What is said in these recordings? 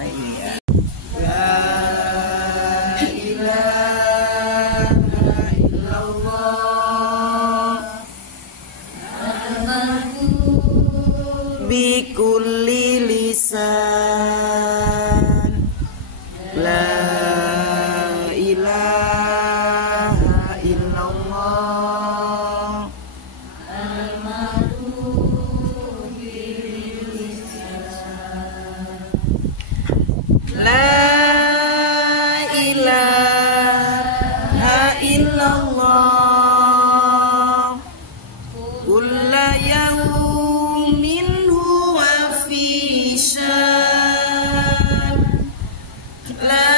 Iya. La ilaha illallah bi kulli lisan. La ilaha illallah La ilaha illallah kulla yawmin huwa fi syan. La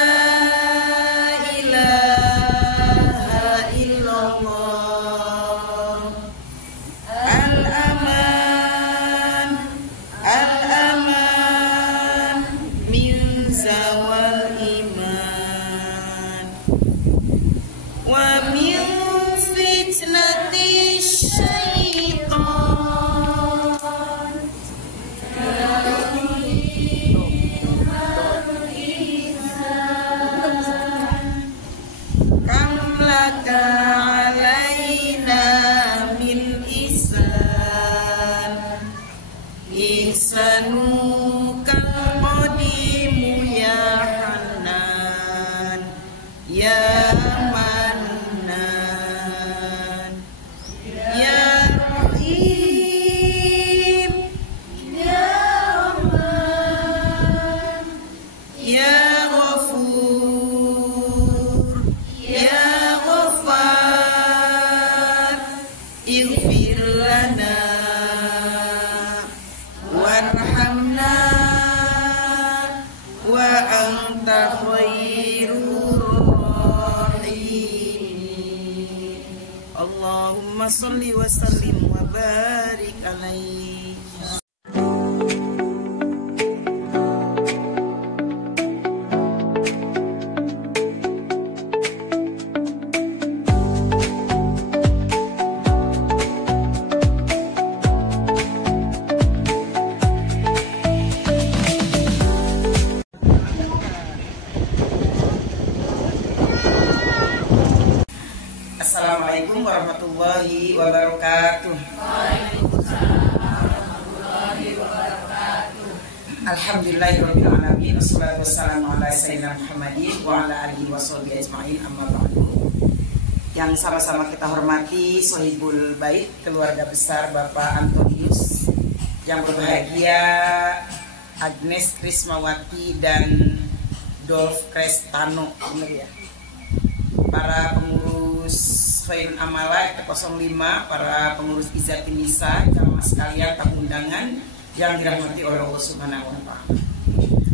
ilaha illallah al-aman al-aman min zawal iman wa min fitnati syaitan. Kam laka alaina min ihsanu kal qadimu ya Hanan ya Mannan ya Rahim ya Rahman ya Ghafur ya Ghaffar ighfir lana warhamna wa anta khairur rahimin. Allahumma sholli wa sallim wa barik alaihi. Assalamualaikum warahmatullahi wabarakatuh. Alhamdulillahirabbil alamin. Wassalatu wassalamu ala sayyidina Muhammadin wa ala alihi washabihi ajmain. Amma ba'du. Yang sama-sama kita hormati Sohibul Bait, keluarga besar Bapak Antonius, yang berbahagia Agnes Krismawati dan Dolf Krestano, benar ya? Para pengurus Khairul Amala RT05, para pengurus Izzatin Nisa, jamaah sekalian, tamu undangan yang dirahmati oleh Allah Subhanahu wa taala.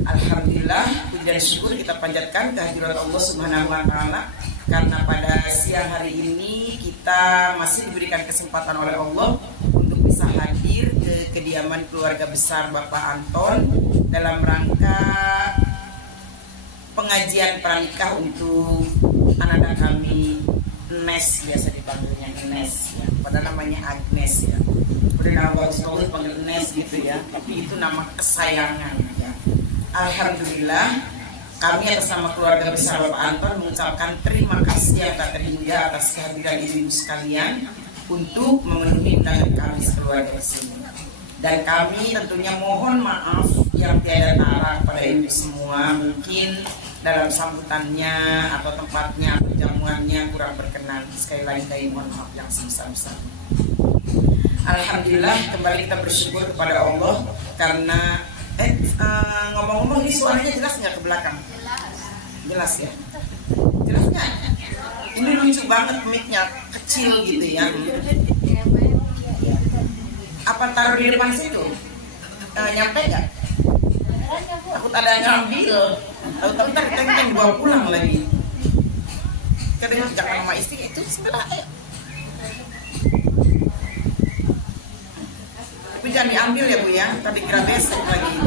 Alhamdulillah, puji dan syukur kita panjatkan kehadirat Allah Subhanahu wa taala karena pada siang hari ini kita masih diberikan kesempatan oleh Allah untuk bisa hadir ke kediaman keluarga besar Bapak Anton dalam rangka pengajian pranikah untuk anak kami Nes, biasa dipanggilnya Nes ya. Padahal namanya Agnes ya. Udah nama bagus banget panggil Nes gitu ya. Tapi itu nama kesayangan ya. Alhamdulillah kami atas nama keluarga besar Bapak Anton mengucapkan terima kasih yang tak terhingga atas kehadiran ibu sekalian untuk memenuhi undangan kami sekeluarga di sini. Dan kami tentunya mohon maaf yang tiada tara pada ibu semua, mungkin dalam sambutannya atau tempatnya atau jamuannya kurang berkenan. Sekali lagi kami mohon maaf yang sebesar-besarnya. Alhamdulillah kembali kita bersyukur kepada Allah karena ngomong-ngomong ini suaranya jelas nggak ke belakang? Jelas ya? Jelas nggak? Ini lucu banget mic-nya, kecil gitu ya. Apa taruh di depan situ? Nyampe nggak? Takut ada yang ngambil. Tahu-tahu ntar kita bawa pulang lagi. Kadang jangan sama istri itu sebelah ya. Tapi jangan diambil ya Bu ya. Tadi kira besok lagi.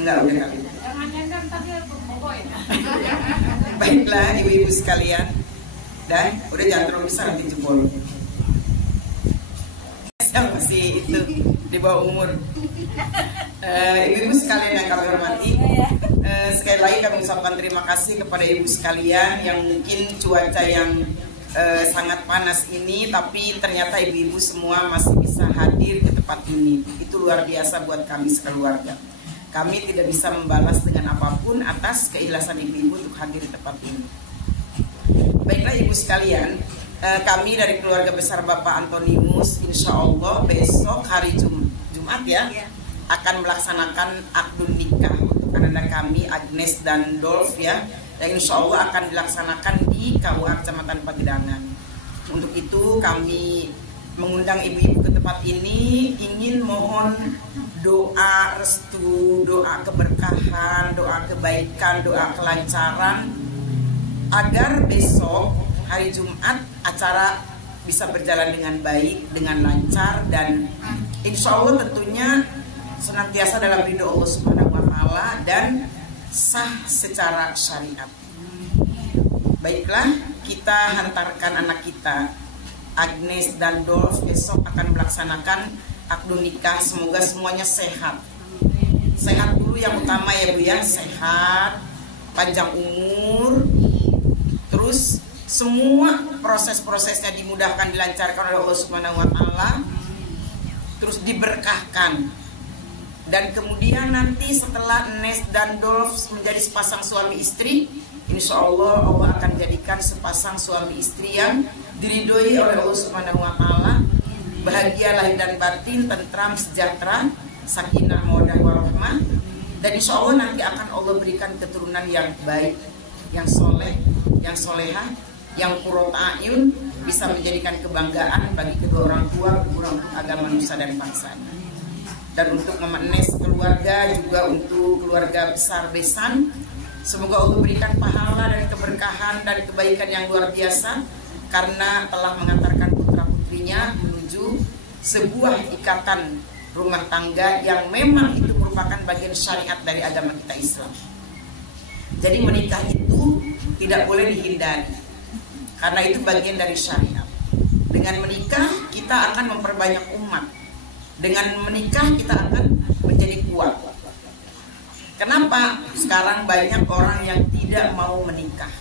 Enggak, udah. Baiklah ibu-ibu sekalian. Dan udah jangan terlalu besar nanti jempol. yang masih itu di bawah umur. Ibu-ibu sekalian yang kami hormati, sekali lagi kami ucapkan terima kasih kepada ibu sekalian yang mungkin cuaca yang sangat panas ini, tapi ternyata ibu-ibu semua masih bisa hadir ke tempat ini. Itu luar biasa buat kami sekeluarga. Kami tidak bisa membalas dengan apapun atas keikhlasan ibu-ibu untuk hadir di tempat ini. Baiklah ibu sekalian, kami dari keluarga besar Bapak Antonius, insya Allah besok hari Jumat ya, akan melaksanakan akad nikah untuk anak-anak kami Agnes dan Dolf ya, yang insya Allah akan dilaksanakan di KUA Kecamatan Pagedangan. Untuk itu kami mengundang ibu-ibu ke tempat ini, ingin mohon doa restu, doa keberkahan, doa kebaikan, doa kelancaran, agar besok hari Jumat acara bisa berjalan dengan baik, dengan lancar, dan insya Allah tentunya senantiasa dalam ridho Allah Subhanahu wa Ta'ala dan sah secara syariat. Baiklah, kita hantarkan anak kita Agnes dan Dolf besok akan melaksanakan akad nikah. Semoga semuanya sehat. Sehat dulu yang utama ya Bu ya, sehat, panjang umur, terus semua proses-prosesnya dimudahkan, dilancarkan oleh Allah Subhanahu wa Ta'ala, terus diberkahkan. Dan kemudian nanti setelah Nes dan Dolf menjadi sepasang suami istri, insya Allah Allah akan jadikan sepasang suami istri yang diridhoi oleh Allah Subhanahu wa Ta'ala, bahagia lahir dan batin, tentram, sejahtera, sakinah, mawaddah warahmah, dan insya Allah nanti akan Allah berikan keturunan yang baik, yang soleh, yang solehah, yang qurratu a'yun, bisa menjadikan kebanggaan bagi kedua orang tua, berguna untuk agama nusa dan bangsa. Dan untuk Mama Nes keluarga, juga untuk keluarga besar Besan, semoga Allah berikan pahala dan keberkahan dan kebaikan yang luar biasa, karena telah mengantarkan putra-putrinya menuju sebuah ikatan rumah tangga yang memang itu merupakan bagian syariat dari agama kita Islam. Jadi menikah itu tidak boleh dihindari, karena itu bagian dari syariat. Dengan menikah kita akan memperbanyak umat. Dengan menikah kita akan menjadi kuat. Kenapa sekarang banyak orang yang tidak mau menikah?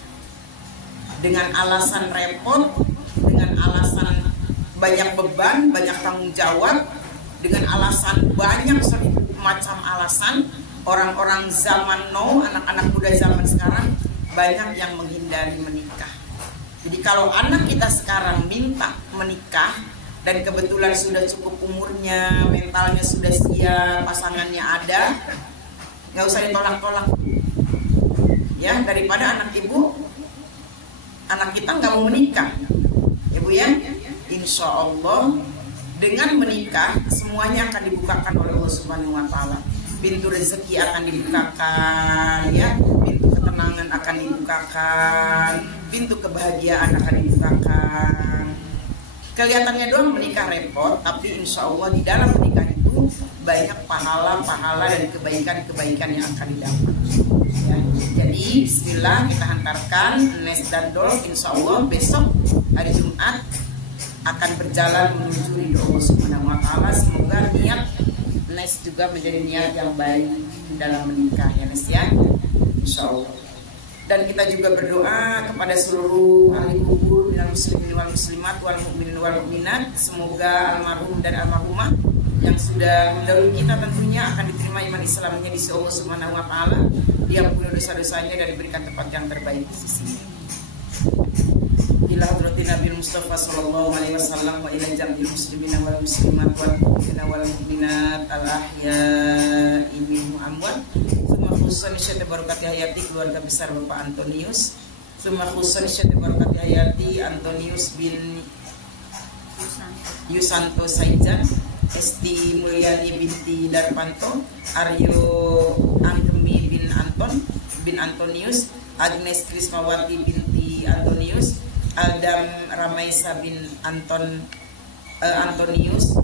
Dengan alasan repot, dengan alasan banyak beban, banyak tanggung jawab, dengan alasan banyak macam alasan. Orang-orang zaman now, anak-anak muda zaman sekarang banyak yang menghindari menikah. Jadi kalau anak kita sekarang minta menikah dan kebetulan sudah cukup umurnya, mentalnya sudah siap, pasangannya ada, nggak usah ditolak-tolak. Ya, daripada anak kita nggak mau menikah, ya Bu ya. Insya Allah dengan menikah semuanya akan dibukakan oleh Allah Subhanahu wa Ta'ala. Pintu rezeki akan dibukakan, ya, pintu ketenangan akan dibukakan, pintu kebahagiaan akan dibukakan. Kelihatannya doang menikah repot, tapi insya Allah di dalam menikah itu banyak pahala-pahala dan kebaikan-kebaikan yang akan didapat. Ya, jadi bismillah kita hantarkan Nes dan Dolf, insya Allah besok hari Jumat akan berjalan menuju ridho Allah Subhanahu wa Ta'ala. Semoga niat Nes juga menjadi niat yang baik dalam menikah ya Nes ya, insya Allah. Dan kita juga berdoa kepada seluruh ahli kubur, minal muslimin wal muslimat wal mu'minin wal mu'minat, semoga almarhum dan almarhumah yang sudah mendahului kita tentunya akan diterima iman Islamnya di sisi Allah Subhanahu wa Ta'ala, diampuni dosa-dosanya dan diberikan tempat yang terbaik di sisi. Ila hadratin Nabi Mustafa sallallahu alaihi wasallam wa ila jamil muslimina wal muslimat wal mu'minina wal mu'minat al ahya'i minhum amwat. Summa khususan syati barakati hayati keluarga besar Bapak Antonius. Summa khususan syati barakati hayati Antonius bin Yusanto Saijan, Esti Mulyani binti Darpanto, Aryo Angkemi bin Antonius, Agnes Krismawati binti Antonius, Adam Ramaisa bin Antonius.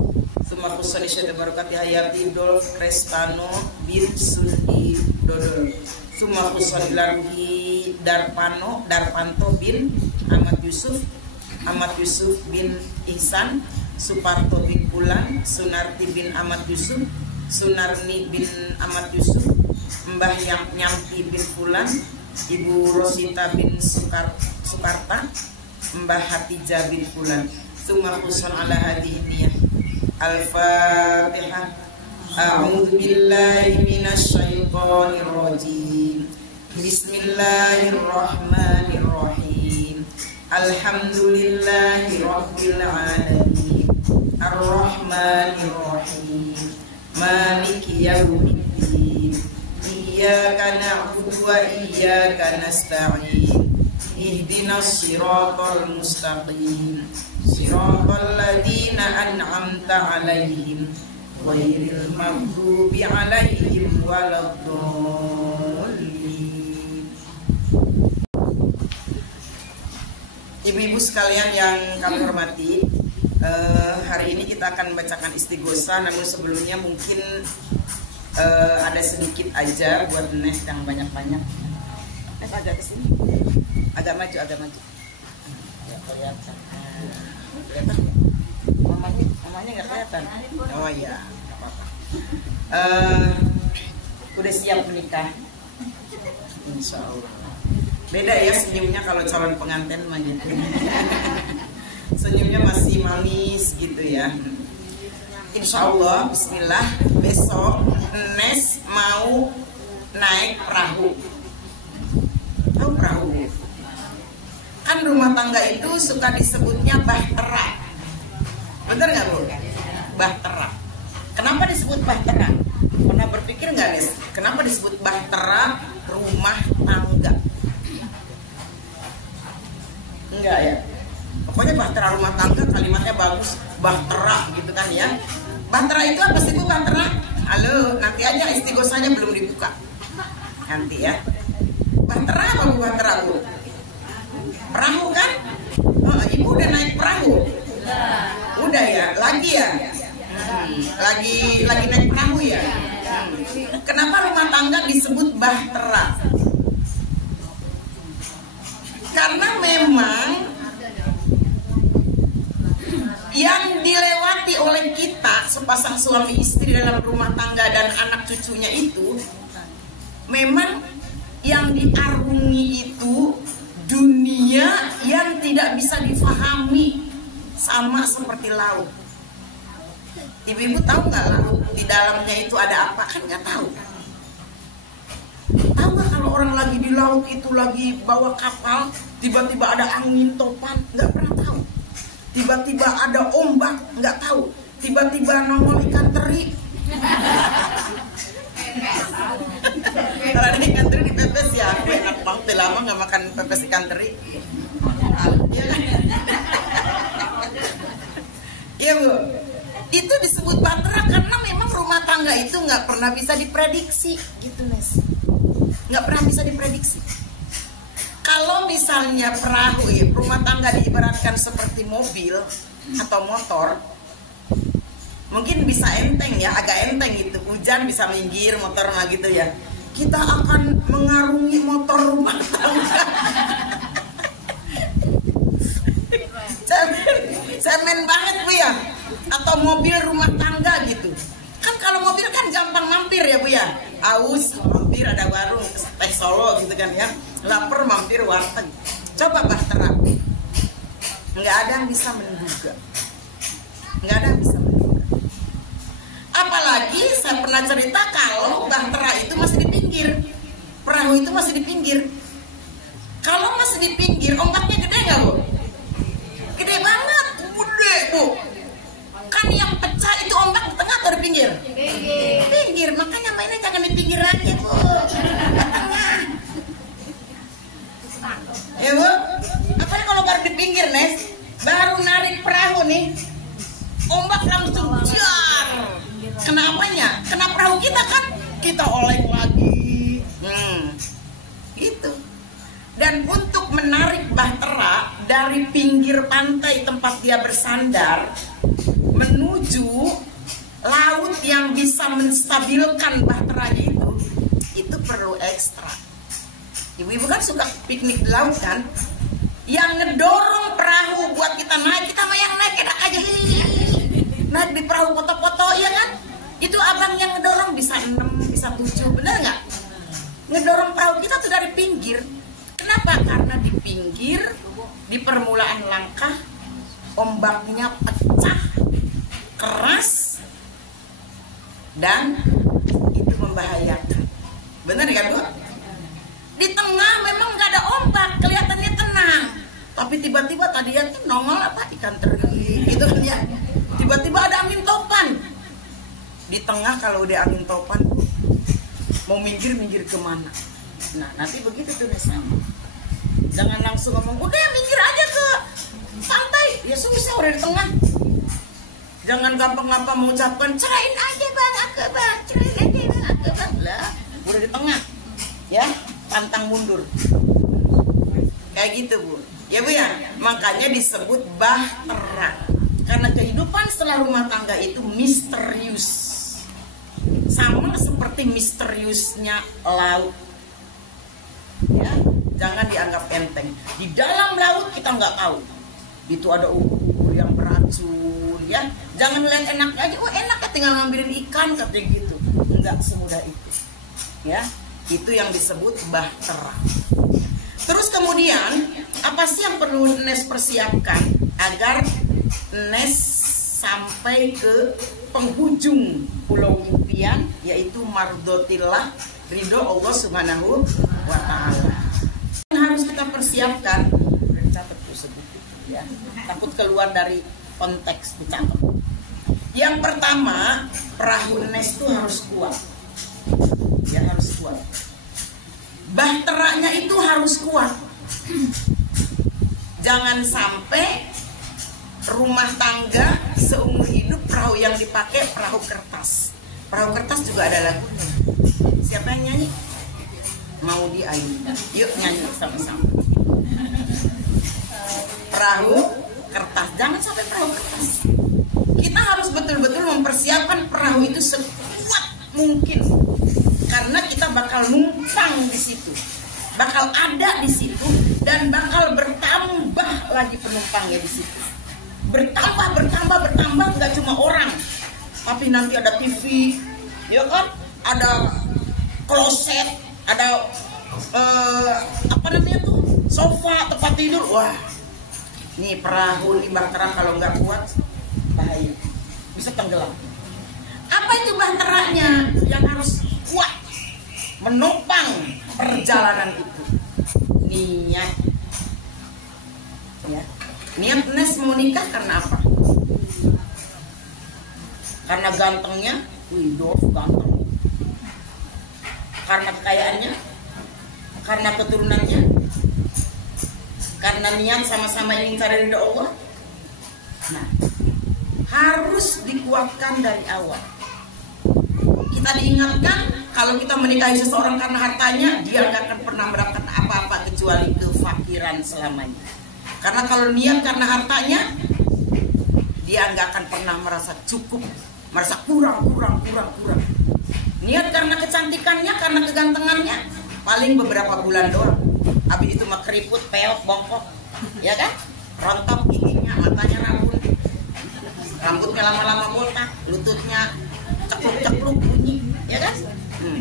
Summa khususan syati barakati hayati Dolf Crespano bin Sundi Dodol. Summa khususan ilaruhi Darpanto bin Ahmad Yusuf bin Ihsan. Suparto bin Fulan, Sunarti bin Ahmad Yusuf, Sunarni bin Ahmad Yusuf, Mbah Nyamti bin Fulan, Ibu Rosita bin Sukarta, Mbah Hatijah bin Fulan. Tsumma khusun ala hadhihi niyah. Al-Fatihah. A'udzu billahi minasy syaithanir rajim. Bismillahirrahmanirrahim. Alhamdulillahi rabbil alamin. Ar-Rahmanir Rahim. Maliki yaumiddin. Iyyaka na'budu wa iyyaka nasta'in. Ihdinas siratal mustaqim. Siratal ladzina an'amta 'alaihim ghairil maghdubi 'alaihim waladdallin. Ibu-ibu sekalian yang kami hormati, hari ini kita akan membacakan istighosa, namun sebelumnya mungkin ada sedikit aja buat Nes yang banyak-banyak. Nes agak kesini, agak maju. Ya, kelihatan. Kelihatan ya? Mamanya nggak kelihatan. Oh iya, nggak apa-apa. Udah siap menikah? Insya Allah. Beda ya senyumnya kalau calon pengantin mah gitu. Senyumnya masih manis gitu ya. Insya Allah, bismillah, besok Nes mau naik perahu. Tahu perahu? Kan rumah tangga itu suka disebutnya bahtera. Bener nggak Bu? Bahtera. Kenapa disebut bahtera? Pernah berpikir nggak Nes? Kenapa disebut bahtera rumah tangga? Enggak ya? Pokoknya bahtera rumah tangga kalimatnya bagus, bahtera gitu kan ya. Bahtera itu apa sih Bu bahtera? Halo, nanti aja istighosanya belum dibuka. Nanti ya. Bahtera apa Bu bahtera Bu? Perahu kan? Oh, Ibu udah naik perahu? Udah ya, lagi ya? Lagi naik perahu ya? Kenapa rumah tangga disebut bahtera? Karena memang yang dilewati oleh kita sepasang suami istri dalam rumah tangga dan anak cucunya itu, memang yang diarungi itu dunia yang tidak bisa difahami, sama seperti laut. Ibu-ibu tahu nggak laut di dalamnya itu ada apa? Kan nggak tahu. Tahu nggak kalau orang lagi di laut itu lagi bawa kapal, tiba-tiba ada angin topan, nggak pernah tahu. Tiba-tiba ada ombak, nggak tahu. Tiba-tiba nongol ikan teri. Kalau ada ikan teri dipepes ya, enak banget. Udah lama nggak makan pepes ikan teri. Iya kan? Iya Bu. Itu disebut bahtera karena memang rumah tangga itu nggak pernah bisa diprediksi, gitu Nes. Nggak pernah bisa diprediksi. Kalau misalnya perahu ya, rumah tangga diibaratkan seperti mobil atau motor, mungkin bisa enteng ya, agak enteng gitu. Hujan bisa minggir, motor mah gitu ya. Kita akan mengarungi motor rumah tangga. Cemen banget Bu ya. Atau mobil rumah tangga gitu. Kan kalau mobil kan gampang mampir ya Bu ya. Aus mampir ada warung teh Solo gitu kan ya. Lapar mampir warteg. Coba bahtera. Nggak ada yang bisa menduga. Nggak ada yang bisa menduga. Apalagi saya pernah cerita kalau bahtera itu masih di pinggir. Perahu itu masih di pinggir. Kalau masih di pinggir, ombaknya gede nggak Bu? Gede banget. Gede Bu. Kan yang pecah itu ombak di tengah atau di pinggir? Pinggir. Makanya mainnya jangan di pinggir aja Bu. Di tengah. Ya Bu. Apalagi kalau baru di pinggir Nes, baru narik perahu nih, ombak langsung jar. Kenapanya? Kena perahu kita kan, kita oleng lagi. Gitu. Dan untuk menarik bahtera dari pinggir pantai tempat dia bersandar menuju laut yang bisa menstabilkan bahteranya itu perlu ekstra. Ibu-ibu kan suka piknik di laut kan? Yang ngedorong perahu buat kita naik, kita mah yang naik enak aja. naik di perahu foto-foto, ya kan? Itu abang yang ngedorong bisa 6, bisa 7, bener nggak? Ngedorong perahu kita tuh dari pinggir. Kenapa? Karena di pinggir, di permulaan langkah, ombaknya pecah, keras, dan itu membahayakan. Bener kan, Bu? Di tengah memang nggak ada ombak, kelihatannya tenang. Tapi tiba-tiba tadi ya nongol apa ikan teri gitu kan ya. Tiba-tiba ada angin topan. Di tengah kalau udah angin topan, mau minggir kemana? Nah nanti begitu tuh sama. Jangan langsung ngomong, udah minggir aja ke pantai. Ya susah udah di tengah. Jangan gampang-gampang mengucapkan cerain aja bang, aku bang, cerain aja bang, aku bang. Lah, udah di tengah, ya pantang mundur. Kayak gitu Bu. Ya Bu ya, makanya disebut bahtera. Karena kehidupan setelah rumah tangga itu misterius. Sama seperti misteriusnya laut. Ya, jangan dianggap enteng. Di dalam laut kita nggak tahu. Itu ada ubur yang beracun, ya. Jangan lihat enak aja. Oh enak ya tinggal ngambilin ikan katanya gitu. Enggak semudah itu. Ya, itu yang disebut bahtera. Terus kemudian apa sih yang perlu Nes persiapkan agar Nes sampai ke penghujung pulau impian, yaitu mardotillah, ridho Allah Subhanahu wa Ta'ala. Yang harus kita persiapkan, catat sedikit ya, takut keluar dari konteks, dicatat. Yang pertama, perahu Nes itu harus kuat, ya harus kuat. Bahteranya itu harus kuat. Jangan sampai rumah tangga seumur hidup perahu yang dipakai perahu kertas. Perahu kertas juga ada lagunya. Siapa yang nyanyi? Mau di air. Yuk nyanyi sama-sama. Perahu kertas. Jangan sampai perahu kertas. Kita harus betul-betul mempersiapkan perahu itu sekuat mungkin. Karena kita bakal numpang di situ, bakal ada di situ, dan bakal bertambah lagi penumpangnya di situ. Bertambah, nggak cuma orang, tapi nanti ada TV, ya kan? Ada kloset, ada apa namanya tuh, sofa, tempat tidur. Wah, nih perahu di bahtera kalau nggak kuat bahaya, bisa tenggelam. Apa itu bahteranya yang harus kuat menopang perjalanan itu? Niat, ya. Niat Nes mau nikah karena apa? Karena gantengnya, Dov ganteng. Karena kekayaannya, karena keturunannya, karena niat sama-sama ingin cari ridho Allah. Nah, harus dikuatkan dari awal. Kita diingatkan kalau kita menikahi seseorang karena hartanya, dia gak akan pernah mendapatkan apa-apa kecuali kefakiran selamanya. Karena kalau niat karena hartanya, dia gak akan pernah merasa cukup, merasa kurang. Niat karena kecantikannya, karena kegantengannya, paling beberapa bulan doang. Habis itu mah keriput, peot, bongkok, ya kan? Rontok giginya, matanya rabun, rambutnya lama-lama botak, lututnya cekluk-cekluk bunyi, ya kan?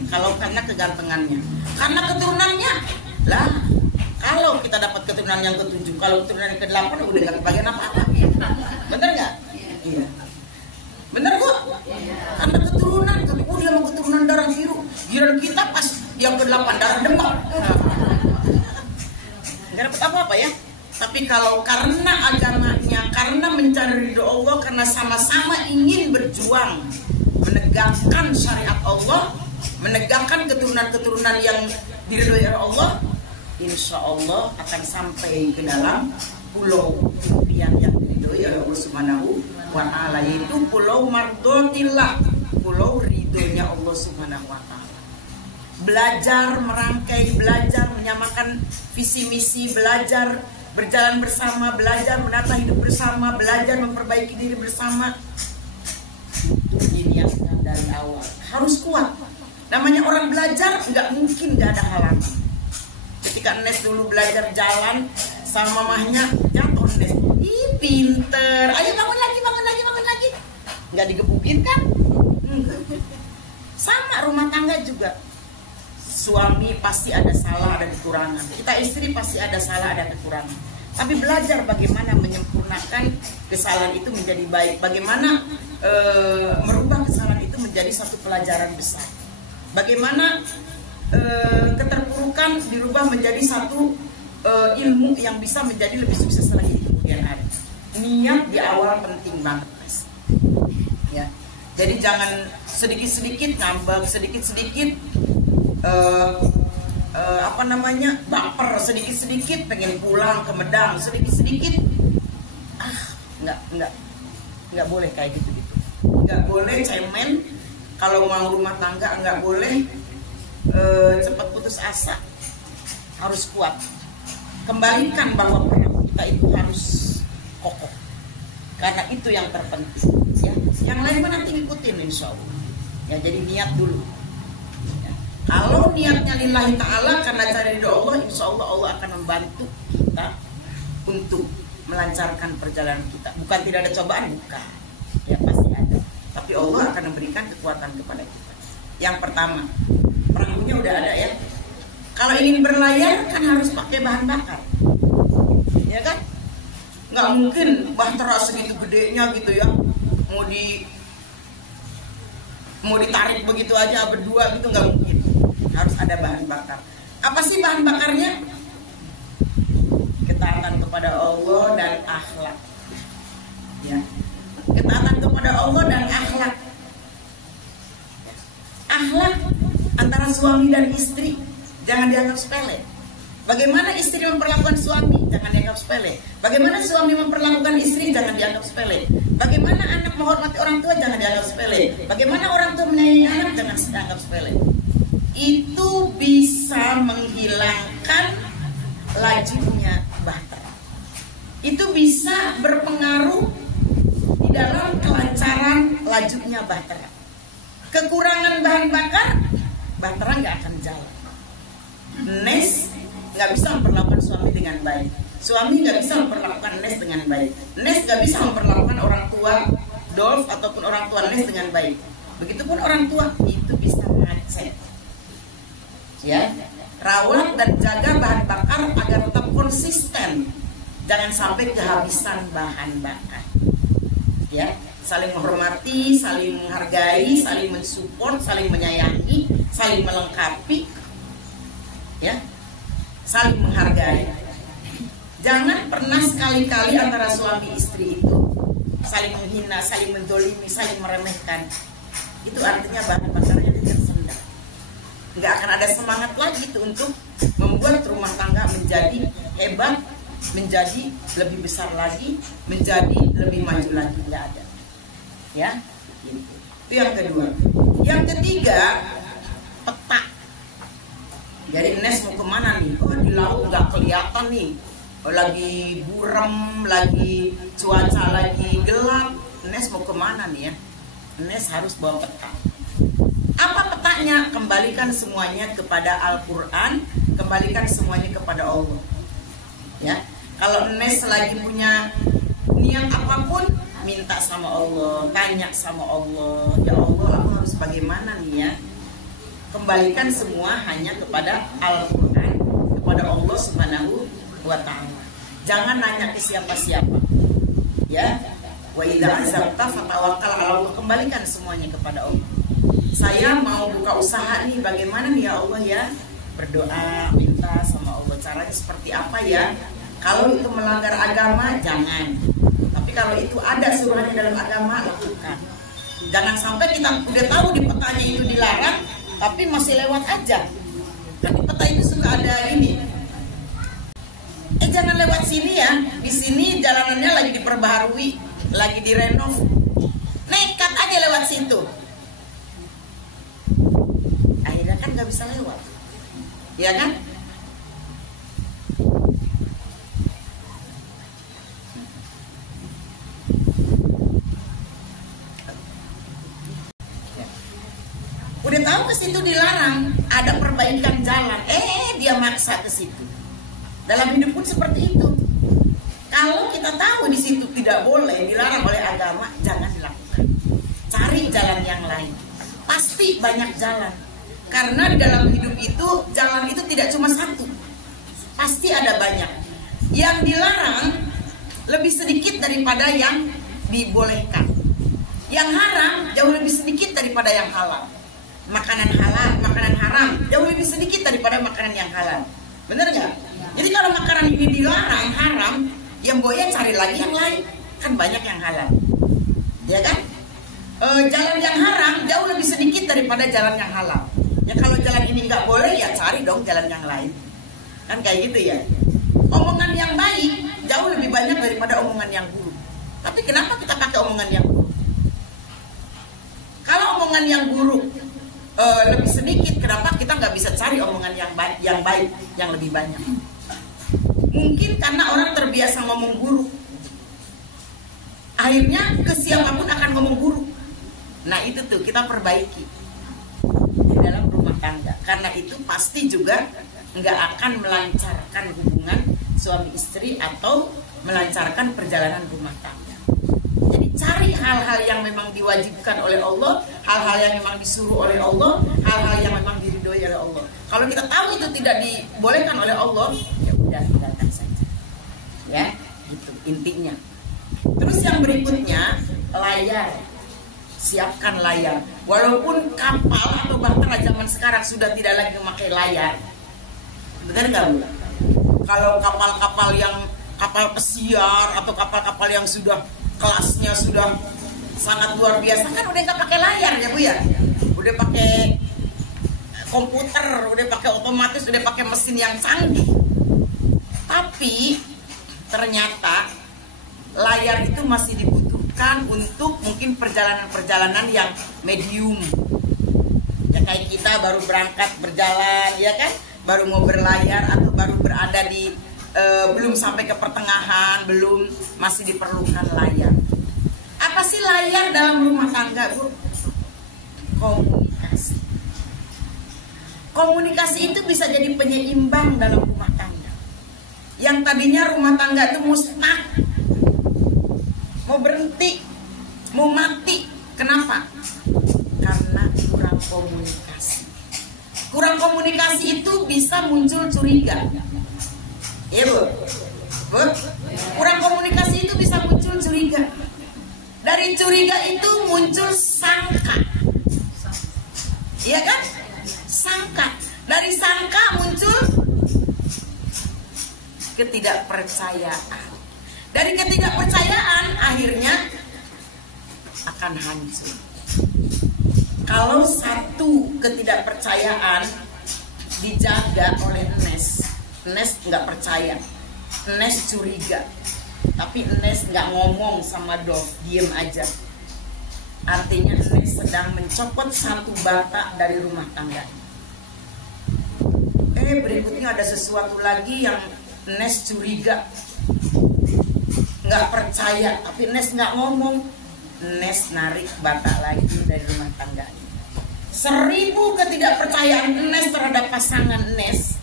Kalau karena kegantengannya, karena keturunannya lah. Kalau kita dapat keturunan yang ke-7, kalau keturunan yang ke-8 udah nggak kebagian apa-apa, bener nggak? Iya, bener kok. Karena keturunan, tapi dia mau keturunan darah biru, giliran kita pas yang ke-8 darah demak, nggak dapat apa-apa ya. Tapi kalau karena agamanya, karena mencari ridho Allah, karena sama-sama ingin berjuang menegakkan syariat Allah, menegakkan keturunan-keturunan yang diridhoi oleh Allah, insya Allah akan sampai ke dalam pulau impian yang diridhoi oleh Allah Subhanahu wa Ta'ala, yaitu pulau mardotillah, pulau ridhonya Allah Subhanahu wa Ta'ala. Belajar merangkai, belajar menyamakan visi misi, belajar berjalan bersama, belajar menata hidup bersama, belajar memperbaiki diri bersama. Ini yang dari awal harus kuat. Namanya orang belajar nggak mungkin nggak ada halangan. Ketika Nes dulu belajar jalan sama mamahnya, jatuh Nes, ih pinter, ayo bangun lagi. nggak digebukin kan? Enggak. Sama rumah tangga juga. Suami pasti ada salah, ada kekurangan. Kita istri pasti ada salah, ada kekurangan. Tapi belajar bagaimana menyempurnakan kesalahan itu menjadi baik. Bagaimana merubah kesalahan itu menjadi satu pelajaran besar. Bagaimana keterpurukan dirubah menjadi satu ilmu yang bisa menjadi lebih sukses lagi di kemudian hari. Niat di awal penting banget, Mas. Ya. Jadi jangan sedikit-sedikit ngambek, sedikit-sedikit baper, sedikit-sedikit pengen pulang ke Medang, sedikit-sedikit nggak boleh kayak gitu. Nggak boleh cemen kalau mau rumah tangga, nggak boleh cepat putus asa, harus kuat. Kembalikan bahwa perilaku kita itu harus kokoh, karena itu yang terpenting. Ya. Yang lain mah nanti ngikutin insya Allah. Ya, jadi niat dulu. Ya. Kalau niatnya lillahi ta'ala karena cari ridho Allah, insya Allah Allah akan membantu kita untuk melancarkan perjalanan kita. Bukan tidak ada cobaan, bukan. Ya pasti ada. Tapi Allah akan memberikan kekuatan kepada kita. Yang pertama, perahunya udah ada ya. Kalau ingin berlayar kan harus pakai bahan bakar. Ya kan? Nggak mungkin bahtera segitu gedenya gitu ya. Mau ditarik begitu aja berdua gitu, nggak mungkin. Harus ada bahan bakar. Apa sih bahan bakarnya? Ketaatan kepada Allah dan akhlak. Ya. Ketaatan kepada Allah dan akhlak. Akhlak antara suami dan istri jangan dianggap sepele. Bagaimana istri memperlakukan suami jangan dianggap sepele. Bagaimana suami memperlakukan istri jangan dianggap sepele. Bagaimana anak menghormati orang tua jangan dianggap sepele. Bagaimana orang tua menyayangi anak jangan dianggap sepele. Itu bisa menghilangkan lajunya bahtera. Itu bisa berpengaruh di dalam kelancaran lajunya bahtera. Kekurangan bahan bakar, bahtera nggak akan jalan. Nes nggak bisa memperlakukan suami dengan baik. Suami nggak bisa memperlakukan Nes dengan baik. Nes nggak bisa memperlakukan orang tua Dolf ataupun orang tua Nes dengan baik. Begitupun orang tua itu bisa macet. Ya, rawat dan jaga bahan bakar agar tetap konsisten. Jangan sampai kehabisan bahan bakar. Ya, saling menghormati, saling menghargai, saling mensupport, saling menyayangi, saling melengkapi. Ya, saling menghargai. Jangan pernah sekali-kali antara suami istri itu saling menghina, saling mendolimi, saling meremehkan. Itu artinya bahan bakarnya tersendat. Nggak akan ada semangat lagi itu untuk membuat rumah tangga menjadi hebat, menjadi lebih besar lagi, menjadi lebih maju lagi. Nggak ada. Ya, itu yang kedua. Yang ketiga, peta. Jadi Nes mau kemana nih? Oh, di laut nggak kelihatan nih. Oh, lagi buram, lagi cuaca lagi gelap. Nes mau kemana nih ya? Nes harus bawa peta. Apa petanya? Kembalikan semuanya kepada Al-Quran, kembalikan semuanya kepada Allah. Ya, kalau Nes lagi punya niat apapun, minta sama Allah, tanya sama Allah. Ya Allah, aku harus bagaimana nih ya? Kembalikan semua hanya kepada Al-Quran, kepada Allah Subhanahu wa Ta'ala. Jangan nanya ke siapa-siapa. Ya, wa idza azabta fatawakkal 'ala Allah. Kembalikan semuanya kepada Allah. Saya mau buka usaha nih, bagaimana nih ya Allah ya? Berdoa, minta sama Allah. Caranya seperti apa ya? Kalau itu melanggar agama, jangan. Tapi kalau itu ada suruhannya dalam agama, lakukan. Jangan sampai kita udah tahu di petanya itu dilarang, tapi masih lewat aja. Kan di peta itu suka ada ini. Jangan lewat sini ya. Di sini jalanannya lagi diperbaharui, lagi direnov. Nekat aja lewat situ. Akhirnya kan nggak bisa lewat. Ya kan? Udah tahu ke situ dilarang, ada perbaikan jalan, dia maksa ke situ. Dalam hidup pun seperti itu. Kalau kita tahu di situ tidak boleh, dilarang oleh agama, jangan dilakukan. cari jalan yang lain. Pasti banyak jalan. Karena dalam hidup itu jalan itu tidak cuma satu. Pasti ada banyak. Yang dilarang lebih sedikit daripada yang dibolehkan. Yang haram jauh lebih sedikit daripada yang halal. Makanan halal, makanan haram jauh lebih sedikit daripada makanan yang halal. Bener nggak? Jadi kalau makanan ini dilarang, haram, yang boleh cari lagi yang lain. Kan banyak yang halal, ya kan? Jalan yang haram jauh lebih sedikit daripada jalan yang halal. Ya kalau jalan ini nggak boleh, ya cari dong jalan yang lain. Kan kayak gitu ya. Omongan yang baik jauh lebih banyak daripada omongan yang buruk. Tapi kenapa kita pakai omongan yang buruk? Kalau omongan yang buruk lebih sedikit, kenapa kita nggak bisa cari omongan yang baik yang lebih banyak? Mungkin karena orang terbiasa ngomong buruk. Akhirnya ke siapapun akan ngomong buruk. Nah itu tuh kita perbaiki di dalam rumah tangga. Karena itu pasti juga nggak akan melancarkan hubungan suami istri atau melancarkan perjalanan rumah tangga. Jadi cari hal-hal yang memang diwajibkan oleh Allah, hal-hal yang memang disuruh oleh Allah, hal-hal yang memang diridhoi oleh Allah. Kalau kita tahu itu tidak dibolehkan oleh Allah, ya udah tinggalkan saja. Ya, gitu intinya. Terus yang berikutnya, layar. Siapkan layar. Walaupun kapal atau bahtera zaman sekarang sudah tidak lagi memakai layar. Benar nggak Bu? Kalau kapal-kapal yang kapal pesiar atau kapal-kapal yang sudah kelasnya sudah sangat luar biasa kan udah nggak pakai layar ya Bu ya. Udah pakai komputer, udah pakai otomatis, udah pakai mesin yang canggih. Tapi ternyata layar itu masih dibutuhkan untuk mungkin perjalanan-perjalanan yang medium. Ya kayak kita baru berangkat berjalan, ya kan? Baru mau berlayar atau baru berada di belum sampai ke pertengahan, belum, masih diperlukan layar. Apa sih layar dalam rumah tangga, Bu? Komunikasi. Komunikasi itu bisa jadi penyeimbang dalam rumah tangga. Yang tadinya rumah tangga itu mau stuck, mau berhenti, mau mati. Kenapa? Karena kurang komunikasi. Kurang komunikasi itu bisa muncul curiga. Iya Bu? Bu? Kurang komunikasi itu bisa muncul curiga. Dari curiga itu muncul sangka. Iya kan? Sangka. Dari sangka muncul ketidakpercayaan. Dari ketidakpercayaan akhirnya akan hancur. Kalau satu ketidakpercayaan dijaga oleh Nes nggak percaya, Nes curiga, tapi Nes nggak ngomong sama Dov, diem aja. Artinya Nes sedang mencopot satu bata dari rumah tangga. Berikutnya ada sesuatu lagi yang Nes curiga, nggak percaya, tapi Nes nggak ngomong. Nes narik bata lagi dari rumah tangga. 1000 ketidakpercayaan Nes terhadap pasangan Nes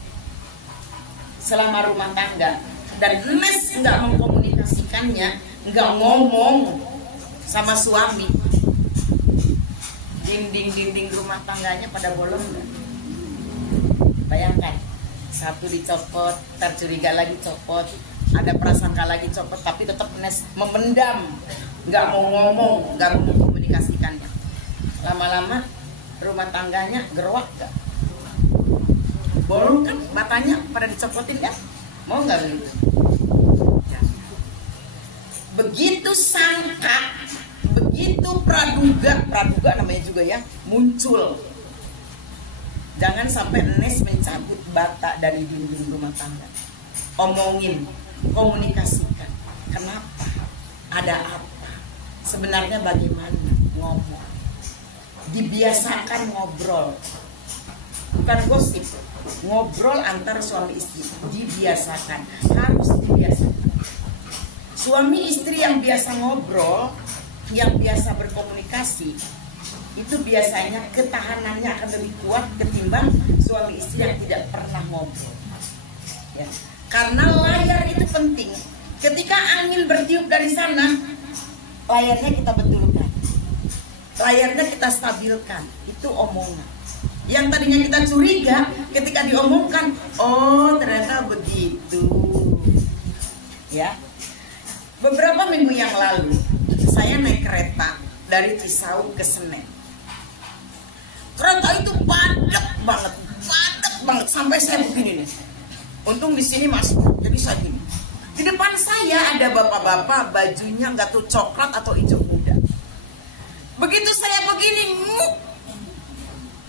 selama rumah tangga, dan Nes nggak mengkomunikasikannya, nggak ngomong sama suami. Dinding-dinding rumah tangganya pada bolong nggak? Bayangkan, satu dicopot, tercuriga lagi copot, ada prasangka lagi copot, tapi tetap Nes memendam, nggak mau ngomong, nggak mau mengkomunikasikannya. Lama-lama rumah tangganya gerwak gak? Bolong kan batanya pada dicopotin kan? Mau nggak begitu? Begitu sangka, begitu praduga namanya juga ya, muncul. Jangan sampai Nes mencabut bata dari dinding rumah tangga. Omongin, komunikasikan. Kenapa? Ada apa? Sebenarnya bagaimana? Ngomong. Dibiasakan ngobrol. Bukan gosip. Ngobrol antar suami istri. Dibiasakan. Harus dibiasakan. Suami istri yang biasa ngobrol, yang biasa berkomunikasi, itu biasanya ketahanannya akan lebih kuat ketimbang suami istri yang tidak pernah ngobrol. Ya. Karena layar itu penting. Ketika angin bertiup dari sana, layarnya kita betulkan. layarnya kita stabilkan. Itu omongan. Yang tadinya kita curiga ketika diomongkan, oh ternyata begitu. Ya. Beberapa minggu yang lalu saya naik kereta dari Cisauk ke Senen. Kereta itu padat banget sampai saya begini nih. Untung di sini masuk, jadi saya gini. Di depan saya ada bapak-bapak bajunya nggak tuh coklat atau hijau muda. Begitu saya begini,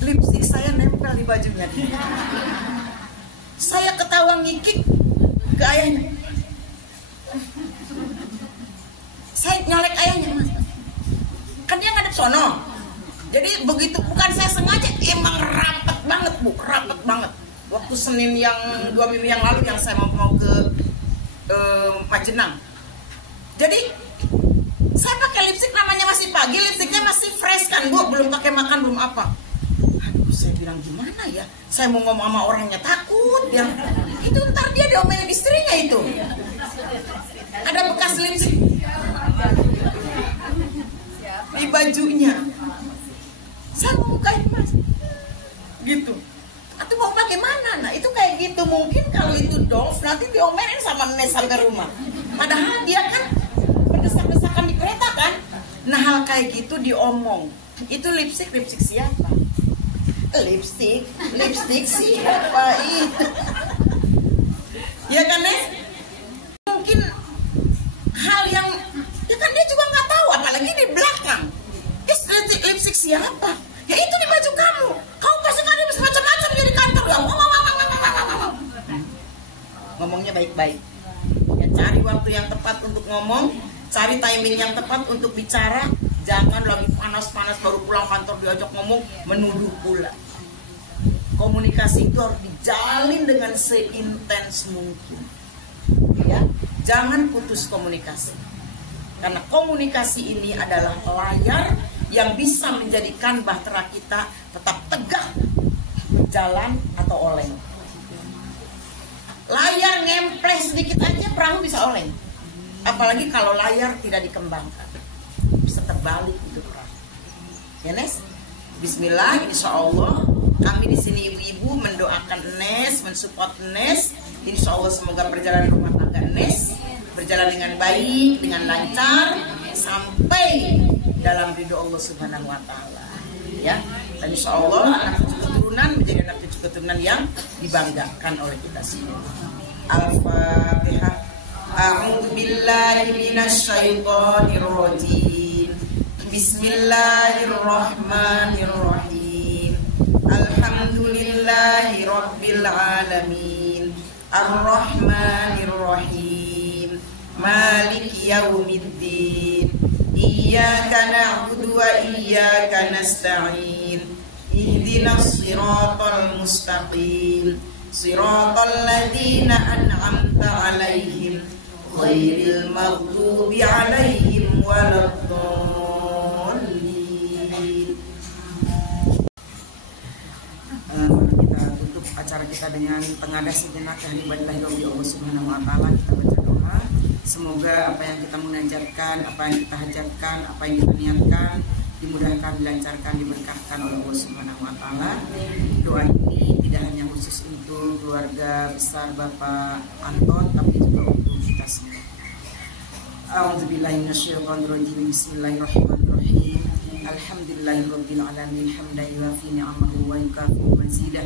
lipstick saya nempel di bajunya. Saya ketawa ngikik ke ayahnya. Saya nyalek ayahnya, Mas. Kan dia ngadep sono. Jadi begitu, bukan saya sengaja, emang rapat banget Bu, rapat banget. Waktu Senin yang 2 minggu yang lalu yang saya mau ke Majenang. Jadi saya pakai lipstick, namanya masih pagi, lipstiknya masih fresh kan Bu, belum pakai makan, belum apa. Aduh, saya bilang gimana ya, saya mau ngomong sama orangnya takut ya. Itu ntar dia diomelin istrinya itu. Ada bekas lipstick di bajunya. Saya mau bukain Mas, gitu. Atau mau pakai mana? Nah itu kayak gitu. Mungkin kalau itu Dolph nanti diomelin sama Nes sampai rumah. Padahal dia kan berdesak-desakan di kereta kan. Nah hal kayak gitu diomong. Itu lipstick siapa? Lipstick siapa itu? Ya kan Nes? Mungkin hal yang ya kan dia juga nggak tahu, apalagi di belakang. Lipstick siapa? Ya itu di baju kamu. Kamu pasti kan ada macam-macam jadi kantor ya. Ngomongnya baik-baik. Ya, cari waktu yang tepat untuk ngomong, cari timing yang tepat untuk bicara. Jangan lagi panas-panas baru pulang kantor diajak ngomong menuduh pula. Komunikasi itu harus dijalin dengan seintens mungkin. Ya, jangan putus komunikasi. Karena komunikasi ini adalah layar yang bisa menjadikan bahtera kita tetap tegak, jalan atau oleng. Layar ngempleh sedikit aja perahu bisa oleng. Apalagi kalau layar tidak dikembangkan, bisa terbalik itu perahu. Ya Nes, Bismillah, insya Allah kami di sini ibu-ibu mendoakan Nes, mensupport Nes. Insya Allah semoga perjalanan rumah tangga Nes berjalan dengan baik, dengan lancar, sampai dalam ridho Allah Subhanahu wa Ta'ala. Ya, dan insya Allah anak cucu keturunan menjadi anak cucu keturunan yang dibanggakan oleh kita semua. Al-Fatihah. A'udzu billahi minasy syaithanir rajim. Bismillahirrahmanirrahim. Alhamdulillahi rabbil alamin. Ar-Rahmanir Rahim. Maliki yaumiddin. Iyyaka na'budu wa iyyaka nasta'in. Ihdinas siratal mustaqim. Siratal ladzina an'amta 'alaihim ghairil maghdubi 'alaihim waladdallin. Kita tutup acara kita dengan pengadah sejenak kehadiran Allah Subhanahu wa Ta'ala. Kita baca doa. Semoga apa yang kita munajatkan, apa yang kita hajatkan, apa yang kita niatkan dimudahkan, dilancarkan, diberkahkan oleh Allah Subhanahu wa Ta'ala. Doa ini tidak hanya khusus untuk keluarga besar Bapak Anton, tapi juga untuk kita semua. A'udzubillahi minasyaitonirrajim. Bismillahirrahmanirrahim. Alhamdulillahirabbil alamin hamdan yuwafi ni'amahu wa yukafi mazidah.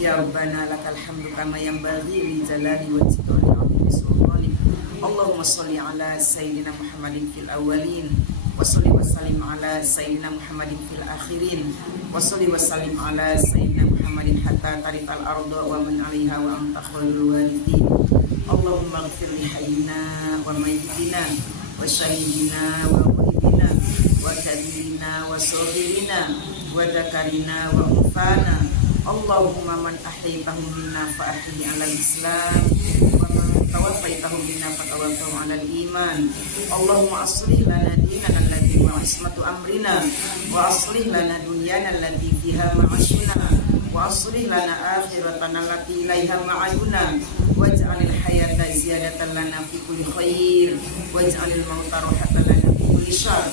Ya Rabbana lakal hamdu kama yanbaghi li jalali wajhika wa li'azimi sultanik. Allahumma shalli ala sayyidina Muhammadin fil awwalin wa shalli wa sallim ala sayyidina Muhammadin fil akhirin wa shalli wa sallim ala sayyidina Muhammadin hatta tarifal arda wa man 'alaiha wa anta khairul warithin. Allahumma ighfir li hayyina wa mayyitina wa syahidina wa ghaibina wa kabirina wa saghirina wa dzakarina wa unfana. Allahumma man ahyaytahu minna fa ahyi 'alal islam wa man tawaffaytahu minna fa tawaffahu 'alal iman. Allahumma aslih lana dinana alladhi huwa ismatu amrina wa aslih lana dunyana allati fiha ma'ashuna wa aslih lana akhiratana allati ilaiha ma'aduna waj'alil hayata ziyadatan lana fi kulli khair waj'alil mauta rahatan lana fi kulli syarr.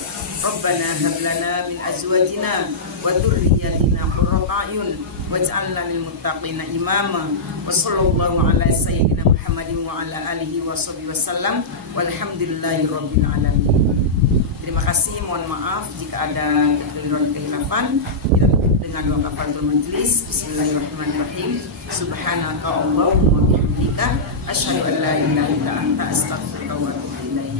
Rabbana hab lana min azwajina wa dhurriyyatina qurrata a'yun waj'alna lil muttaqina imama. Wa sallallahu ala sayyidina Muhammadin wa ala alihi wa sahbihi wasallam. Walhamdulillahi rabbil alamin. Terima kasih, mohon maaf jika ada kekeliruan-kehilafan. Kita tutup dengan doa kafaratul majelis. Bismillahirrahmanirrahim. Subhanaka Allahumma wa bihamdika asyhadu an la ilaha illa anta astaghfiruka wa atubu ilaik.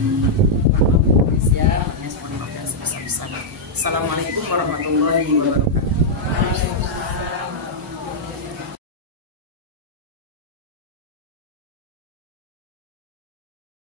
Assalamualaikum warahmatullahi wabarakatuh.